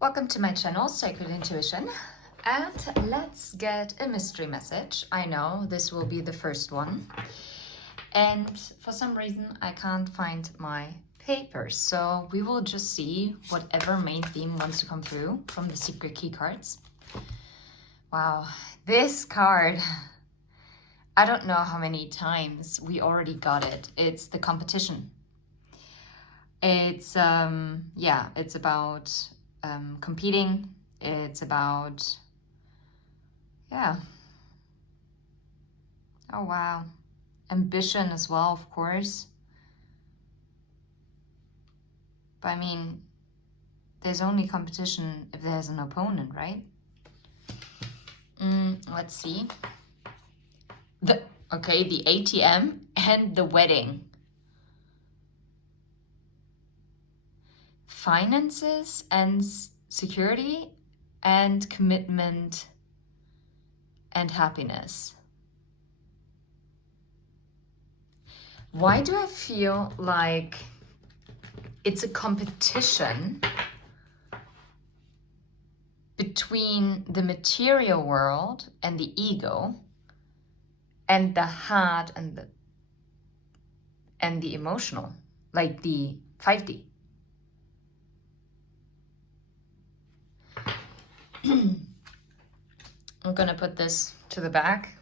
Welcome to my channel, Sacred Intuition, and let's get a mystery message. I know this will be the first one, and for some reason I can't find my papers, so we will just see whatever main theme wants to come through from the secret key cards. Wow, this card, I don't know how many times we already got it. It's the competition. It's it's about competing. It's about, oh wow, ambition as well, of course. But I mean, there's only competition if there's an opponent, right? Let's see. The ATM and the wedding. Finances and security and commitment and happiness. Why do I feel like it's a competition between the material world and the ego and the heart and the emotional, like the 5D? I'm gonna put this to the back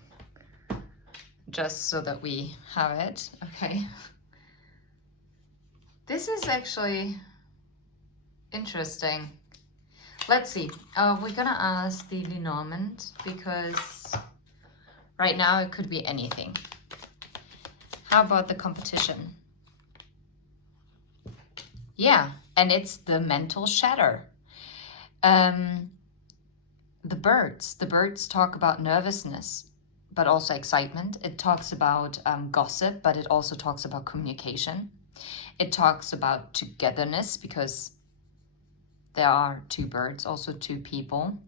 just so that we have it. Okay. This is actually interesting. Let's see. We're gonna ask the Lenormand because right now it could be anything. How about the competition? Yeah, and it's the mental shatter. The birds talk about nervousness, but also excitement. It talks about gossip, but it also talks about communication. It talks about togetherness because there are two birds, also two people.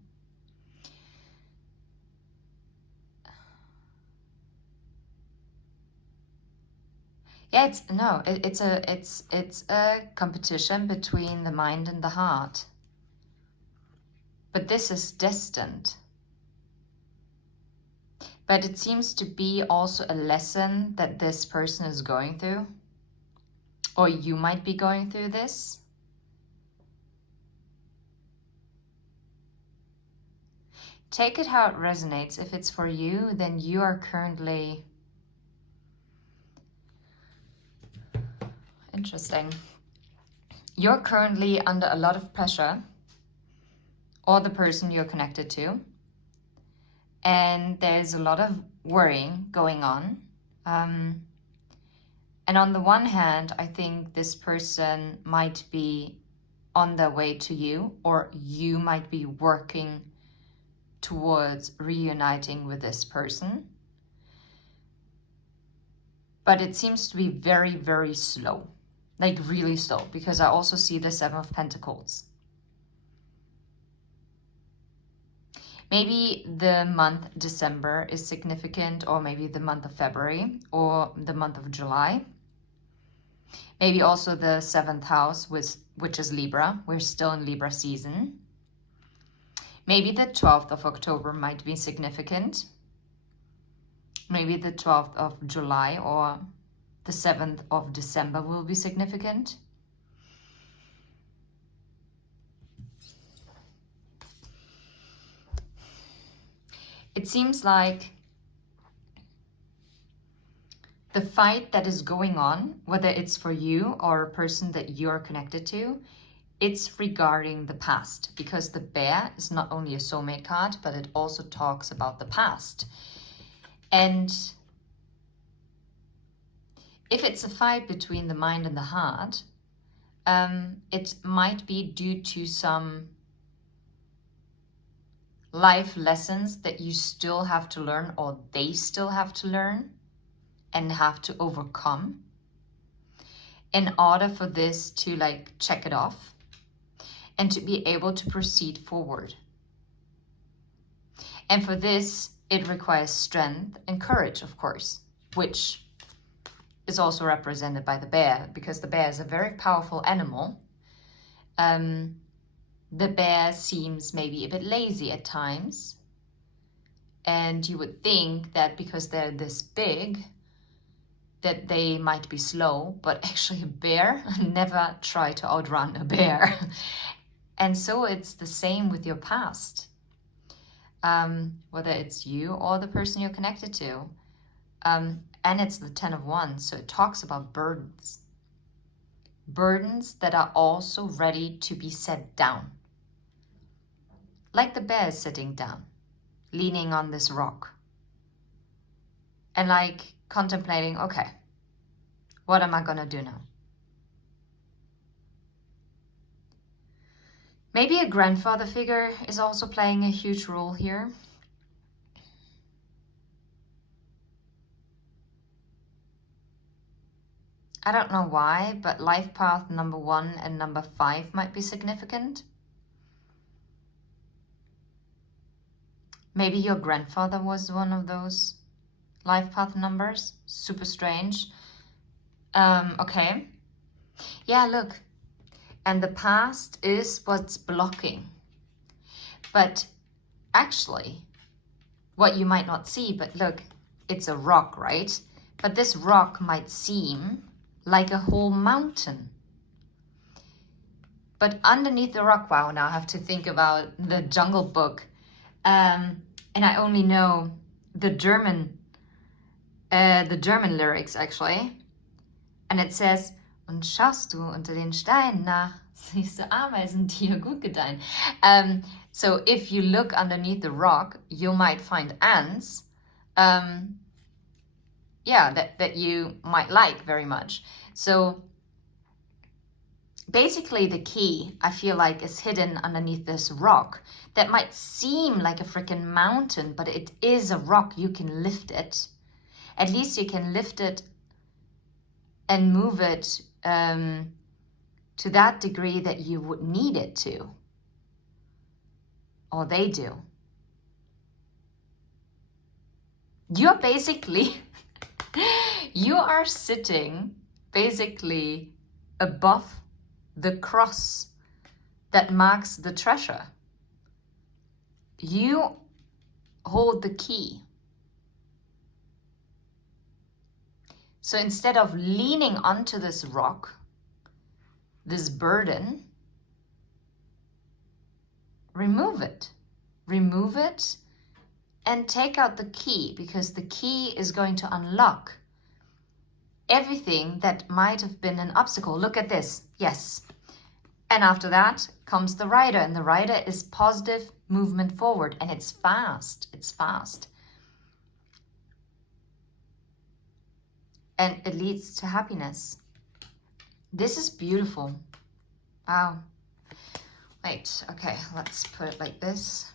Yeah, it's a competition between the mind and the heart. But this is destined. But it seems to be also a lesson that this person is going through. Or you might be going through this. Take it how it resonates. If it's for you, then you are currently... Interesting. You're currently under a lot of pressure, or the person you're connected to. And there's a lot of worrying going on. And on the one hand, I think this person might be on their way to you, or you might be working towards reuniting with this person. But it seems to be very, very slow, like really slow, because I also see the Seven of Pentacles. Maybe the month December is significant, or maybe the month of February, or the month of July. Maybe also the 7th house, which is Libra. We're still in Libra season. Maybe the 12th of October might be significant. Maybe the 12th of July or the 7th of December will be significant. It seems like the fight that is going on, whether it's for you or a person that you're connected to, it's regarding the past, because the bear is not only a soulmate card, but it also talks about the past. And if it's a fight between the mind and the heart, it might be due to some life lessons that you still have to learn, or they still have to learn and have to overcome in order for this to like check it off and to be able to proceed forward. And for this, it requires strength and courage, of course, which is also represented by the bear, because the bear is a very powerful animal. the bear seems maybe a bit lazy at times. And you would think that because they're this big, that they might be slow, but actually a bear never try to outrun a bear. And so it's the same with your past. Whether it's you or the person you're connected to. And it's the 10 of Wands, so it talks about burdens. Burdens that are also ready to be set down. Like the bear is sitting down, leaning on this rock. And like contemplating, okay, what am I gonna do now? Maybe a grandfather figure is also playing a huge role here. I don't know why, but life path number 1 and number 5 might be significant. Maybe your grandfather was one of those life path numbers. Super strange. Okay. Yeah, look. And the past is what's blocking. But actually, what you might not see, but look, it's a rock, right? But this rock might seem like a whole mountain. But underneath the rock, wow, now I have to think about the Jungle Book. And I only know the German lyrics, actually. And it says, und schaust du unter den Steinen nach, siehst du Ameisen, die dir gut gedeihen. So if you look underneath the rock, you might find ants, that you might like very much. So basically the key, I feel like, is hidden underneath this rock that might seem like a freaking mountain, but it is a rock. You can lift it. At least you can lift it and move it to that degree that you would need it to. Or they do. You're basically, you are sitting basically above the cross that marks the treasure. You hold the key. So instead of leaning onto this rock, this burden, remove it. Remove it and take out the key, because the key is going to unlock everything that might have been an obstacle. Look at this. Yes. And after that comes the rider, and the rider is positive movement forward, and it's fast. It's fast. And it leads to happiness. This is beautiful. Wow. Wait, okay, let's put it like this.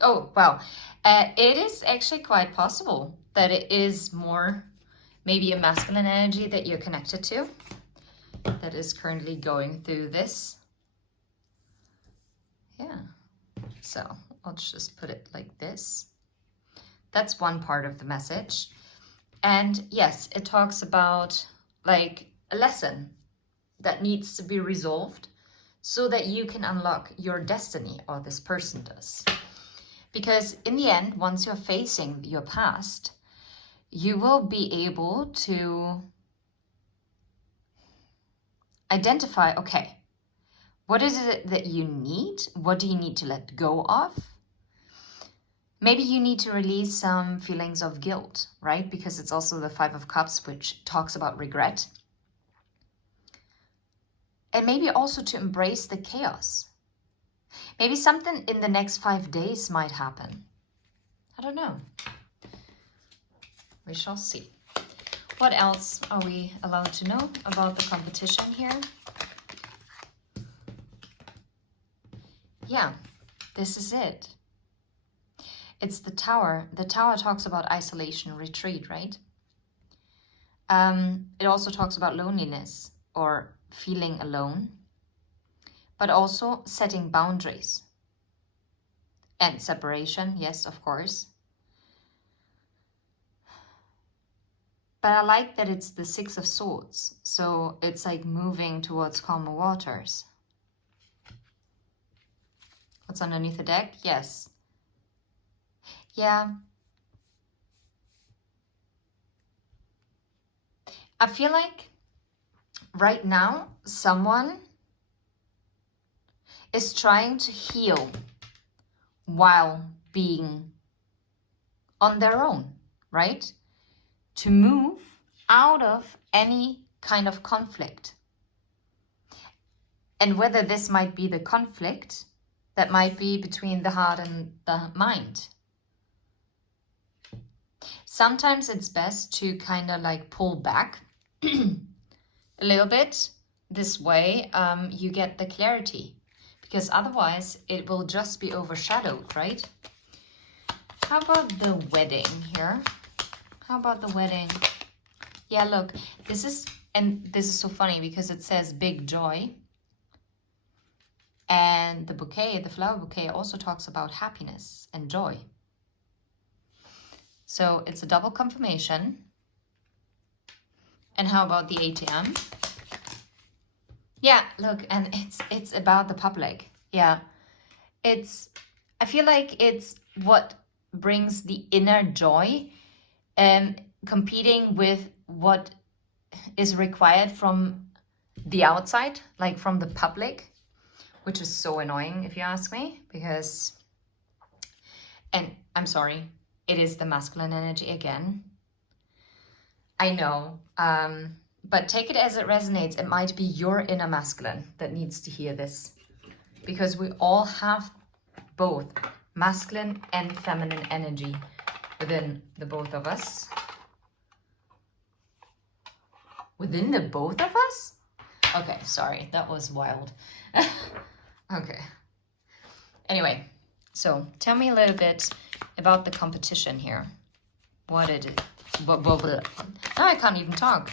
Oh, wow. It is actually quite possible that it is more maybe a masculine energy that you're connected to, that is currently going through this. Yeah. So I'll just put it like this. That's one part of the message. And yes, it talks about like a lesson that needs to be resolved so that you can unlock your destiny, or this person does. Because in the end, once you're facing your past, you will be able to identify, okay, what is it that you need? What do you need to let go of? Maybe you need to release some feelings of guilt, right? Because it's also the 5 of Cups, which talks about regret. And maybe also to embrace the chaos. Maybe something in the next 5 days might happen. I don't know. We shall see. What else are we allowed to know about the competition here? Yeah, this is it. It's the Tower. The Tower talks about isolation, retreat, right? It also talks about loneliness or feeling alone, but also setting boundaries and separation. Yes, of course. But I like that it's the Six of Swords. So it's like moving towards calmer waters. What's underneath the deck? Yes. Yeah. I feel like right now someone is trying to heal while being on their own, right? To move out of any kind of conflict. And whether this might be the conflict that might be between the heart and the mind. Sometimes it's best to kind of like pull back a little bit. This way you get the clarity, because otherwise it will just be overshadowed, right? How about the wedding here? How about the wedding? Yeah, look, this is so funny because it says big joy. And the bouquet, the flower bouquet, also talks about happiness and joy. So it's a double confirmation. And how about the ATM? Yeah, look, and it's about the public. Yeah. I feel like it's what brings the inner joy and competing with what is required from the outside, like from the public, which is so annoying if you ask me, because, and I'm sorry, it is the masculine energy again. I know, but take it as it resonates. It might be your inner masculine that needs to hear this, because we all have both masculine and feminine energy within the both of us. Within the both of us? Okay, sorry, that was wild. Okay. Anyway, so tell me a little bit about the competition here. What it is. Now I can't even talk.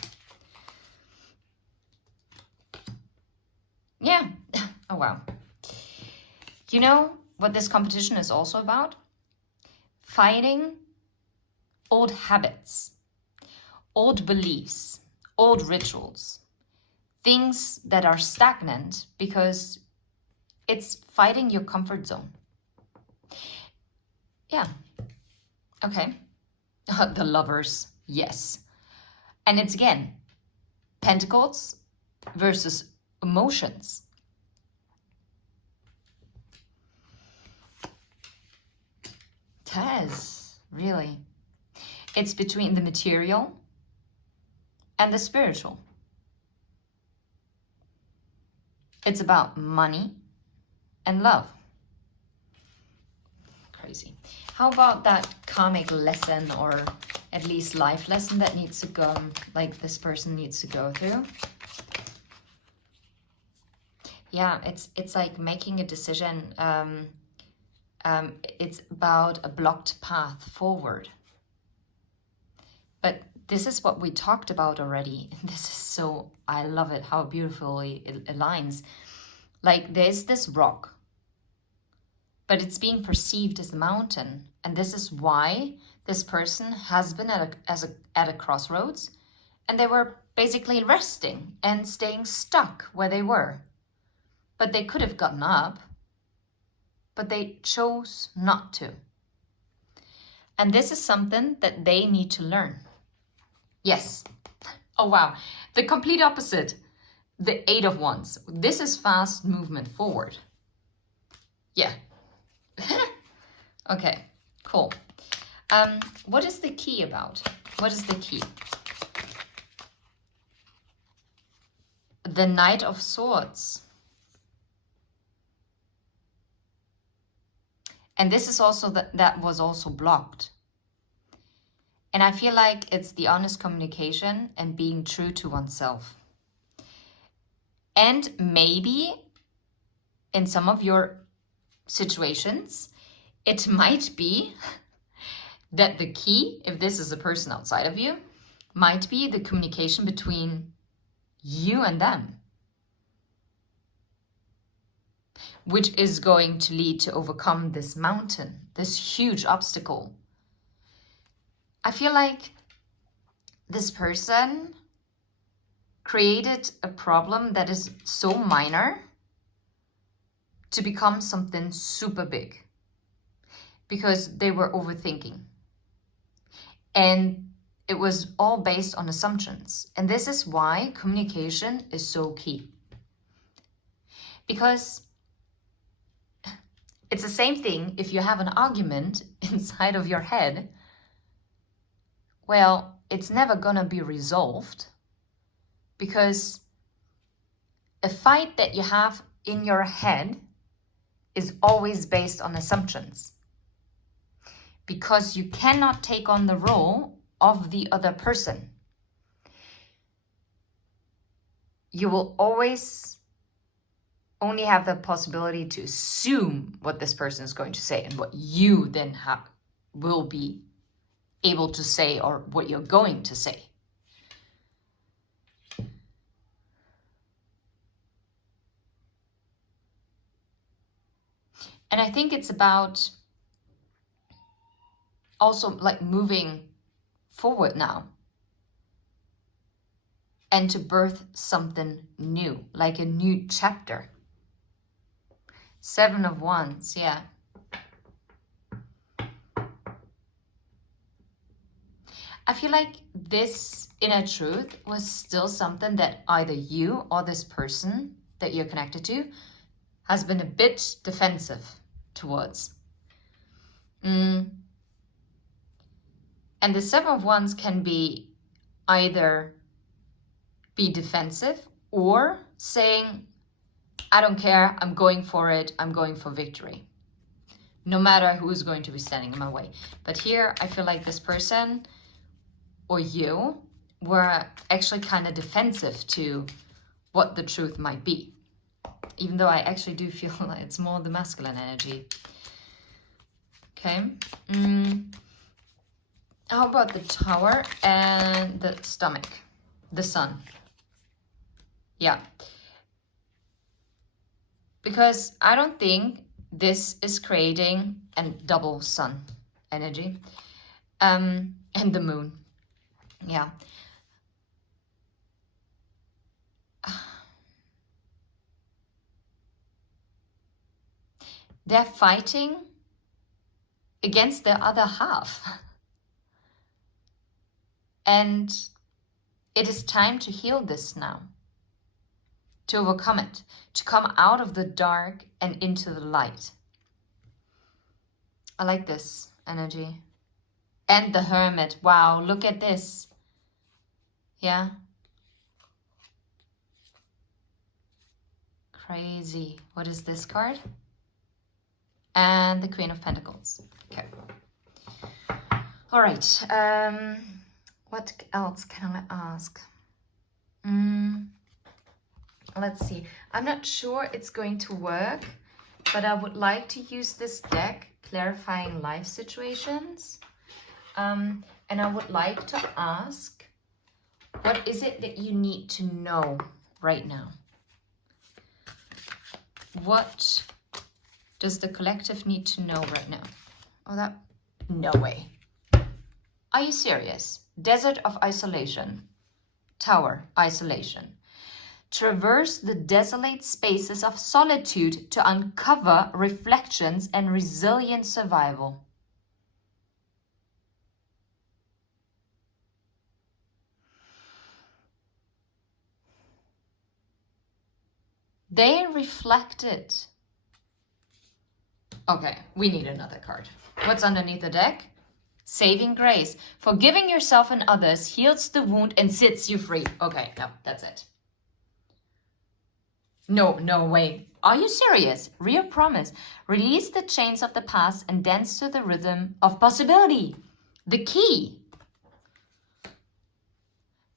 Yeah. Oh, wow. You know what this competition is also about? Fighting old habits, old beliefs, old rituals, things that are stagnant, because it's fighting your comfort zone. Yeah. Okay. The Lovers, yes. And it's again, Pentacles versus emotions. Tez, really. It's between the material and the spiritual. It's about money and love. Crazy. How about that karmic lesson, or at least life lesson that needs to go, like this person needs to go through? Yeah, it's like making a decision. It's about a blocked path forward. But this is what we talked about already. This is so, I love it, how beautifully it aligns. Like there's this rock, but it's being perceived as a mountain. And this is why this person has been at a crossroads, and they were basically resting and staying stuck where they were. But they could have gotten up, but they chose not to. And this is something that they need to learn. Yes. Oh, wow. The complete opposite. The Eight of Wands. This is fast movement forward. Yeah. Okay, cool. What is the key about? What is the key? The Knight of Swords. And this is also that was also blocked. And I feel like it's the honest communication and being true to oneself. And maybe in some of your situations, it might be that the key, if this is a person outside of you, might be the communication between you and them, which is going to lead to overcome this mountain, this huge obstacle. I feel like this person created a problem that is so minor to become something super big because they were overthinking. And it was all based on assumptions. And this is why communication is so key. Because it's the same thing if you have an argument inside of your head. Well, it's never gonna be resolved because a fight that you have in your head is always based on assumptions. Because you cannot take on the role of the other person. You will always only have the possibility to assume what this person is going to say and what you then will be able to say or what you're going to say. And I think it's about also like moving forward now and to birth something new, like a new chapter. 7 of Wands, yeah. I feel like this inner truth was still something that either you or this person that you're connected to has been a bit defensive towards. And the 7 of Wands can be either be defensive or saying, I don't care, I'm going for it, I'm going for victory. No matter who's going to be standing in my way. But here, I feel like this person or you were actually kind of defensive to what the truth might be. Even though I actually do feel like it's more the masculine energy. Okay. How about the Tower and the stomach? The Sun. Yeah. Because I don't think this is creating a double Sun energy. And the Moon. Yeah. They're fighting against their other half. And it is time to heal this now. To overcome it. To come out of the dark and into the light. I like this energy. And the Hermit. Wow, look at this. Yeah. Crazy. What is this card? And the Queen of Pentacles. Okay. All right. What else can I ask? Let's see. I'm not sure it's going to work, but I would like to use this deck, Clarifying Life Situations. And I would like to ask, what is it that you need to know right now? What does the collective need to know right now? Oh, no way. Are you serious? Desert of Isolation. Tower, Isolation. Traverse the desolate spaces of solitude to uncover reflections and resilient survival. They reflected. Okay, we need another card. What's underneath the deck? Saving grace. Forgiving yourself and others heals the wound and sets you free. Okay, no, that's it. No way. Are you serious? Real promise. Release the chains of the past and dance to the rhythm of possibility. The key.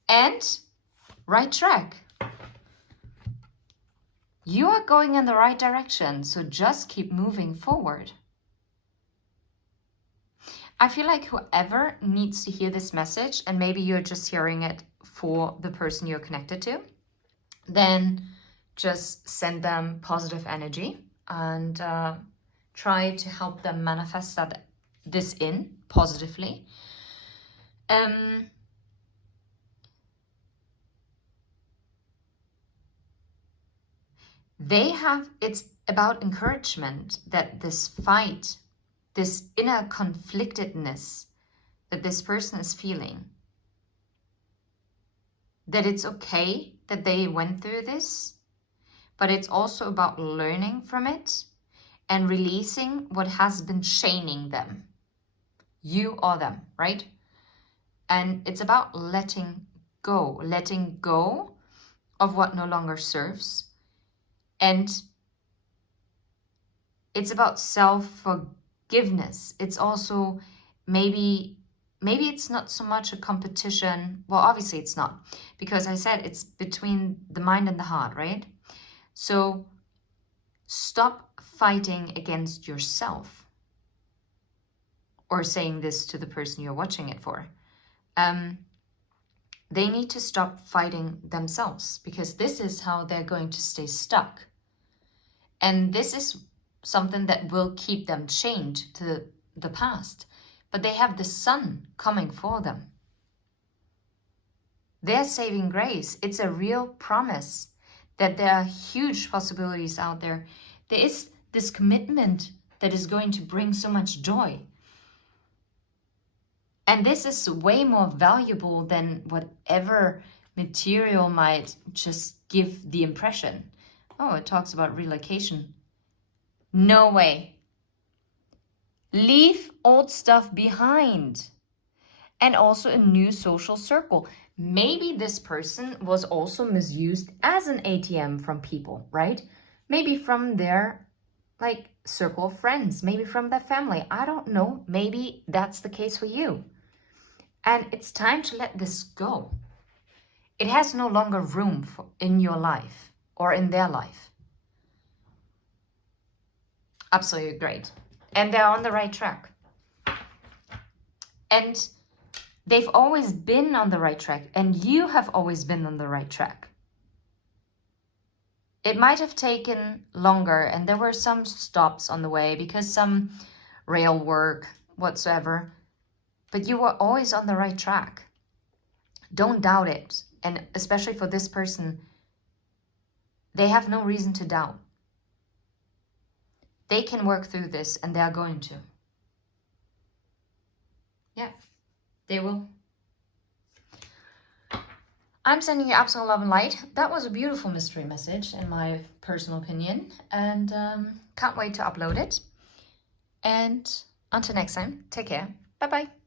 And right track. You are going in the right direction, so just keep moving forward. I feel like whoever needs to hear this message, and maybe you're just hearing it for the person you're connected to, then just send them positive energy and try to help them manifest this in positively. it's about encouragement that this fight, this inner conflictedness that this person is feeling, that it's okay that they went through this, but it's also about learning from it and releasing what has been chaining them, you or them, right? And it's about letting go of what no longer serves. And it's about self-forgiveness. It's also maybe it's not so much a competition. Well, obviously it's not, because I said it's between the mind and the heart, right? So stop fighting against yourself, or saying this to the person you're watching it for. They need to stop fighting themselves, because this is how they're going to stay stuck. And this is something that will keep them chained to the past. But they have the sun coming for them. Their saving grace, it's a real promise that there are huge possibilities out there. There is this commitment that is going to bring so much joy. And this is way more valuable than whatever material might just give the impression. Oh, it talks about relocation. No way. Leave old stuff behind. And also a new social circle. Maybe this person was also misused as an ATM from people, right? Maybe from their circle of friends, maybe from their family. I don't know. Maybe that's the case for you. And it's time to let this go. It has no longer room in your life or in their life. Absolutely great. And they're on the right track. And they've always been on the right track, and you have always been on the right track. It might have taken longer, and there were some stops on the way because some rail work, whatsoever, but you were always on the right track. Don't doubt it. And especially for this person, they have no reason to doubt. They can work through this, and they are going to. Yeah, they will. I'm sending you absolute love and light. That was a beautiful mystery message, in my personal opinion, and can't wait to upload it. And until next time, take care. Bye-bye.